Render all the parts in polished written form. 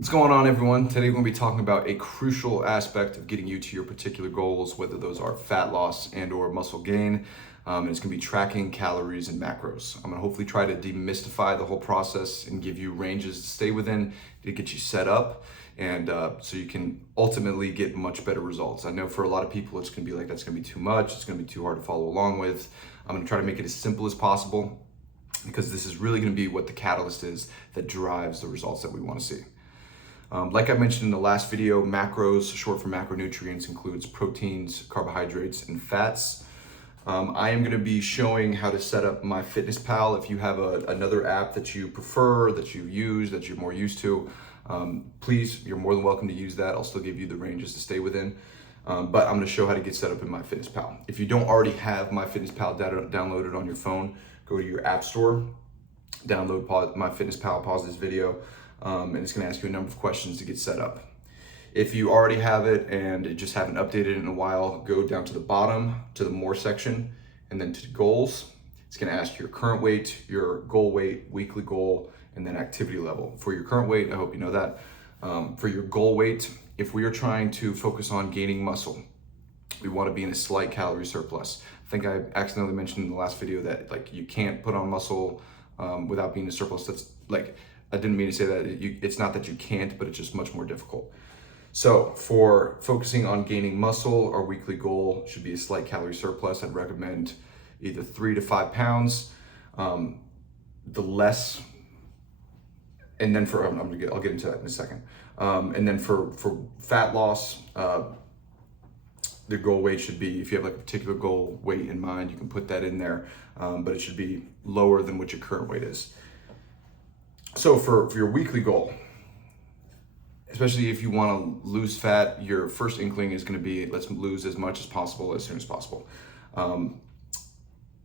What's going on, everyone? Today we're going to be talking about a crucial aspect of getting you to your particular goals, whether those are fat loss and or muscle gain. And it's going to be tracking calories and macros. I'm going to hopefully try to demystify the whole process and give you ranges to stay within to get you set up and so you can ultimately get much better results. I know for a lot of people it's going to be like, that's going to be too much. It's going to be too hard to follow along with. I'm going to try to make it as simple as possible because this is really going to be what the catalyst is that drives the results that we want to see. Like I mentioned in the last video, macros, short for macronutrients, includes proteins, carbohydrates, and fats. I am going to be showing how to set up MyFitnessPal. If you have another app that you prefer, that you use, that you're more used to, please, you're more than welcome to use that. I'll still give you the ranges to stay within. But I'm going to show how to get set up in MyFitnessPal. If you don't already have MyFitnessPal downloaded on your phone, go to your app store, download MyFitnessPal, pause this video, and it's going to ask you a number of questions to get set up. If you already have it and just haven't updated it in a while, go down to the bottom to the more section and then to goals. It's going to ask your current weight, your goal weight, weekly goal, and then activity level. For your current weight, I hope you know that. For your goal weight, if we are trying to focus on gaining muscle, we want to be in a slight calorie surplus. I think I accidentally mentioned in the last video that like you can't put on muscle without being in a surplus. That's like, I didn't mean to say that. It's not that you can't, but it's just much more difficult. So for focusing on gaining muscle, our weekly goal should be a slight calorie surplus. I'd recommend either 3 to 5 pounds. The less, and then for, I'll get into that in a second. And then for fat loss, the goal weight should be, if you have like a particular goal weight in mind, you can put that in there, but it should be lower than what your current weight is. So for your weekly goal, especially if you want to lose fat, your first inkling is going to be, let's lose as much as possible as soon as possible.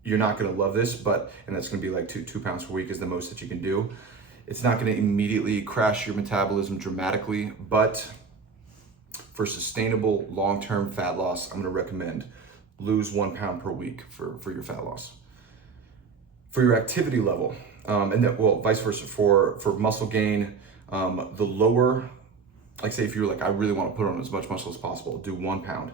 You're not going to love this, and that's going to be like two pounds per week is the most that you can do. It's not going to immediately crash your metabolism dramatically, but for sustainable long-term fat loss, I'm going to recommend lose 1 pound per week for your fat loss. For your activity level, and then, well, vice versa for muscle gain, the lower, like say if you're like, I really want to put on as much muscle as possible, do 1 pound.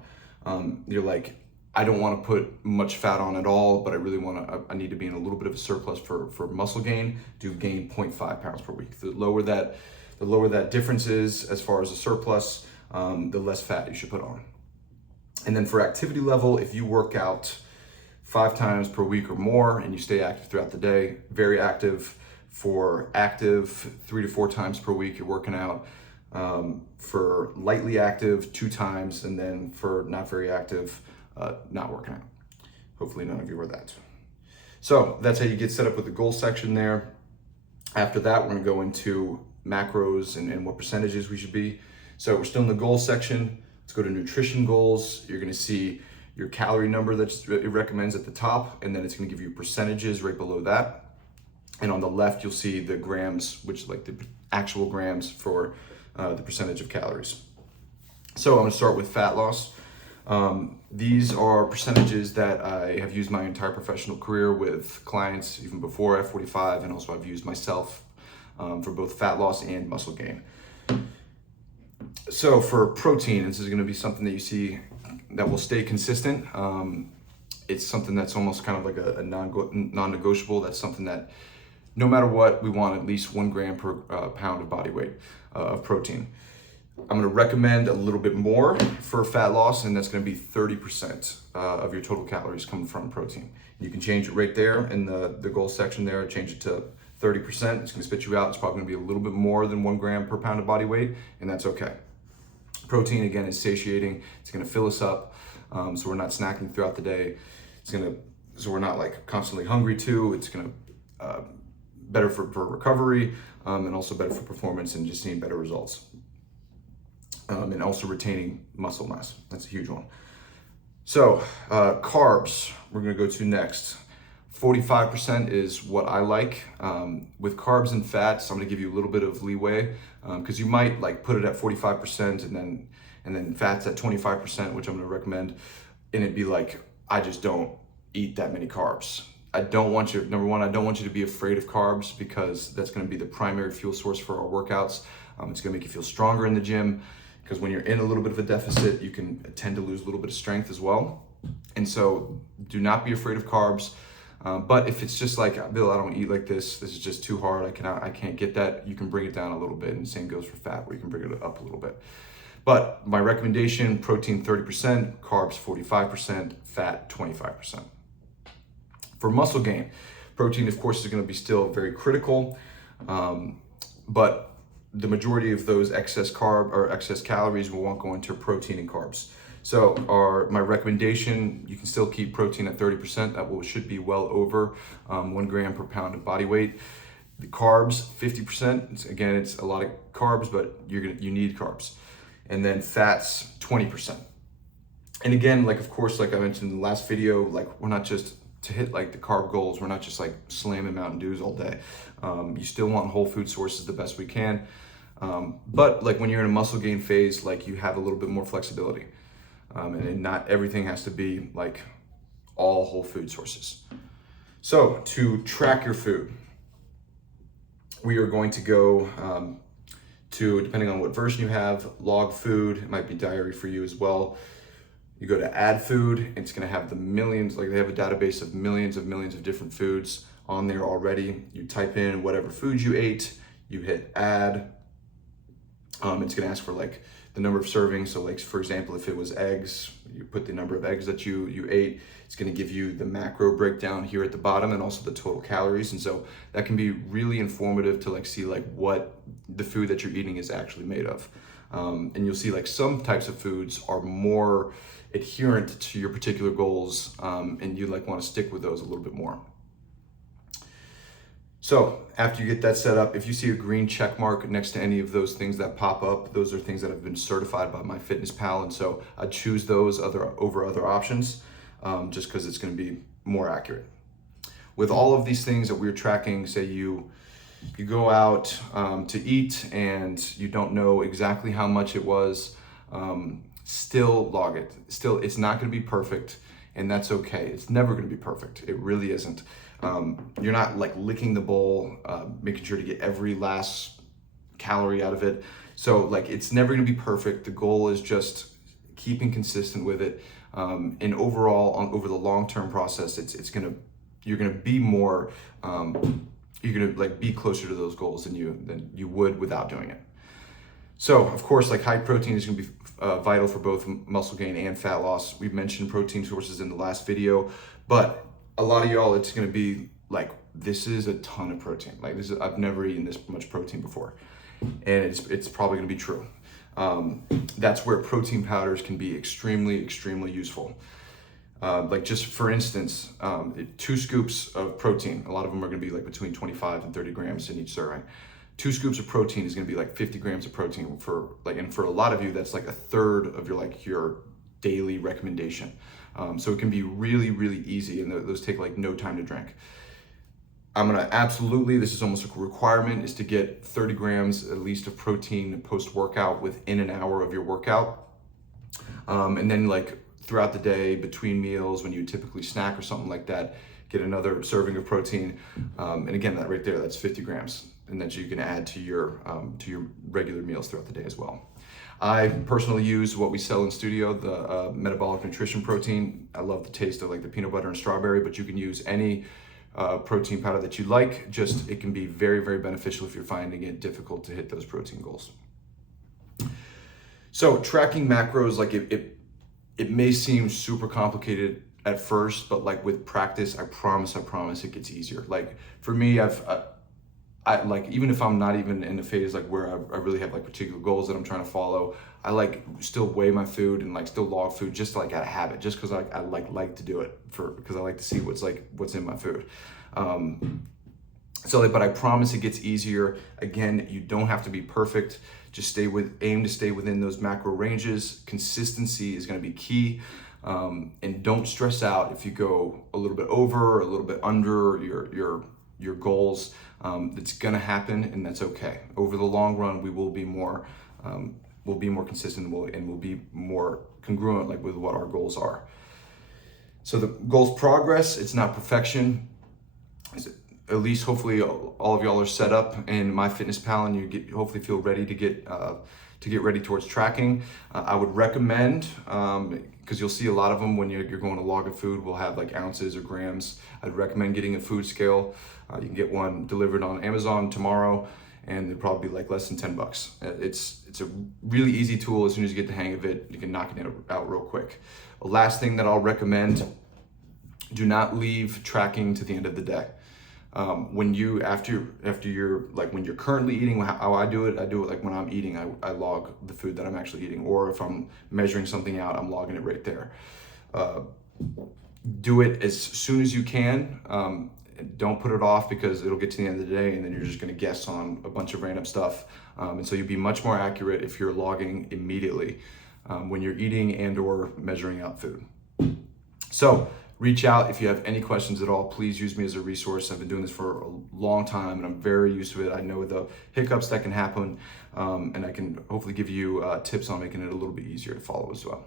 You're like, I don't want to put much fat on at all, but I really want to, I need to be in a little bit of a surplus for muscle gain, do gain 0.5 pounds per week. The lower that difference is as far as a surplus, the less fat you should put on. And then for activity level, if you work out 5 times per week or more and you stay active throughout the day, very active. For active, 3 to 4 times per week you're working out. For lightly active, 2 times, and then for not very active, not working out. Hopefully none of you are that. So that's how you get set up with the goal section there. After that, we're gonna go into macros and what percentages we should be. So we're still in the goal section. Let's go to nutrition goals. You're gonna see your calorie number that it recommends at the top, and then it's gonna give you percentages right below that. And on the left, you'll see the grams, which is like the actual grams for the percentage of calories. So I'm gonna start with fat loss. These are percentages that I have used my entire professional career with clients, even before F45, and also I've used myself for both fat loss and muscle gain. So for protein, this is gonna be something that you see that will stay consistent. It's something that's almost kind of like a non-negotiable. That's something that no matter what, we want at least 1 gram per pound of body weight of protein. I'm gonna recommend a little bit more for fat loss, and that's gonna be 30% of your total calories coming from protein. You can change it right there in the goal section there, change it to 30%. It's gonna spit you out. It's probably gonna be a little bit more than 1 gram per pound of body weight, and that's okay. Protein, again, is satiating. It's gonna fill us up, so we're not snacking throughout the day. So we're not like constantly hungry too. It's gonna better for recovery, and also better for performance and just seeing better results. And also retaining muscle mass. That's a huge one. So carbs, we're gonna go to next. 45% is what I like. With carbs and fats, I'm gonna give you a little bit of leeway because you might like put it at 45% and then fats at 25%, which I'm gonna recommend, and it'd be like, I just don't eat that many carbs. I don't want you, number one, I don't want you to be afraid of carbs because that's going to be the primary fuel source for our workouts. It's gonna make you feel stronger in the gym, because when you're in a little bit of a deficit, you can tend to lose a little bit of strength as well. And so do not be afraid of carbs. But if it's just like, Bill, I don't eat like this is just too hard, I can't get that, you can bring it down a little bit. And the same goes for fat, where you can bring it up a little bit. But my recommendation, protein 30%, carbs 45%, fat 25%. For muscle gain, protein, of course, is going to be still very critical, but the majority of those excess carb or excess calories will want go into protein and carbs. So my recommendation, you can still keep protein at 30%. That should be well over 1 gram per pound of body weight. The carbs, 50%. Again, it's a lot of carbs, but you need carbs. And then fats, 20%. And again, like, of course, like I mentioned in the last video, like, we're not just to hit like the carb goals, we're not just like slamming Mountain Dews all day. You still want whole food sources the best we can. But like when you're in a muscle gain phase, like, you have a little bit more flexibility. And not everything has to be like all whole food sources. So to track your food, we are going to go to, depending on what version you have, log food. It might be diary for you as well. You go to add food, it's gonna have the millions, like they have a database of millions of different foods on there already. You type in whatever food you ate, you hit add. It's gonna ask for like the number of servings. So like, for example, if it was eggs, you put the number of eggs that you ate. It's gonna give you the macro breakdown here at the bottom and also the total calories. And so that can be really informative to like see like what the food that you're eating is actually made of. And you'll see like some types of foods are more adherent to your particular goals, and you like wanna stick with those a little bit more. So after you get that set up, if you see a green check mark next to any of those things that pop up, those are things that have been certified by MyFitnessPal. And so I choose those over other options, just because it's going to be more accurate. With all of these things that we're tracking, say you go out to eat and you don't know exactly how much it was, still log it. Still, it's not going to be perfect, and that's okay. It's never going to be perfect. It really isn't. You're not like licking the bowl, making sure to get every last calorie out of it. So like, it's never gonna be perfect. The goal is just keeping consistent with it. And overall, over the long-term process, you're gonna be more, you're gonna like be closer to those goals than you would without doing it. So of course, like, high protein is gonna be vital for both muscle gain and fat loss. We've mentioned protein sources in the last video, but a lot of y'all, it's gonna be like, this is a ton of protein. Like, I've never eaten this much protein before. And it's probably gonna be true. That's where protein powders can be extremely useful. Like, just for instance, 2 scoops of protein, a lot of them are gonna be like between 25 and 30 grams in each serving. 2 scoops of protein is gonna be like 50 grams of protein and for a lot of you, that's like a third of your daily recommendation. So it can be really easy, and those take like no time to drink. I'm gonna absolutely, this is almost a requirement, is to get 30 grams at least of protein post-workout within an hour of your workout. And then like throughout the day, between meals, when you typically snack or something like that, get another serving of protein. And again, that right there, that's 50 grams. And that you can add to your regular meals throughout the day as well. I personally use what we sell in studio, the metabolic nutrition protein. I love the taste of like the peanut butter and strawberry, but you can use any protein powder that you like. Just, it can be very beneficial if you're finding it difficult to hit those protein goals. So tracking macros, like it may seem super complicated at first, but like with practice, I promise it gets easier. Like for me, I like, even if I'm not even in a phase like where I really have like particular goals that I'm trying to follow, I like still weigh my food and like still log food just like out of habit, just because I like to do it because I like to see what's in my food. So like, but I promise it gets easier. Again, you don't have to be perfect. Just aim to stay within those macro ranges. Consistency is going to be key. And don't stress out if you go a little bit over or a little bit under your goals. It's gonna happen, and that's okay. Over the long run, we will be more consistent, and we'll be more congruent like with what our goals are. So the goal's progress, it's not perfection. at least hopefully all of y'all are set up in MyFitnessPal and you hopefully feel ready to get ready towards tracking. I would recommend, because you'll see a lot of them when you're going to log a food will have like ounces or grams. I'd recommend getting a food scale. You can get one delivered on Amazon tomorrow, and they'll probably be like less than $10. It's a really easy tool. As soon as you get the hang of it, you can knock it out real quick. The last thing that I'll recommend: do not leave tracking to the end of the day. When you're currently eating, how I do it like when I'm eating, I log the food that I'm actually eating, or if I'm measuring something out, I'm logging it right there. Do it as soon as you can. Don't put it off, because it'll get to the end of the day and then you're just going to guess on a bunch of random stuff. And so you'll be much more accurate if you're logging immediately when you're eating and or measuring out food. So reach out if you have any questions at all. Please use me as a resource. I've been doing this for a long time and I'm very used to it. I know the hiccups that can happen, and I can hopefully give you tips on making it a little bit easier to follow as well.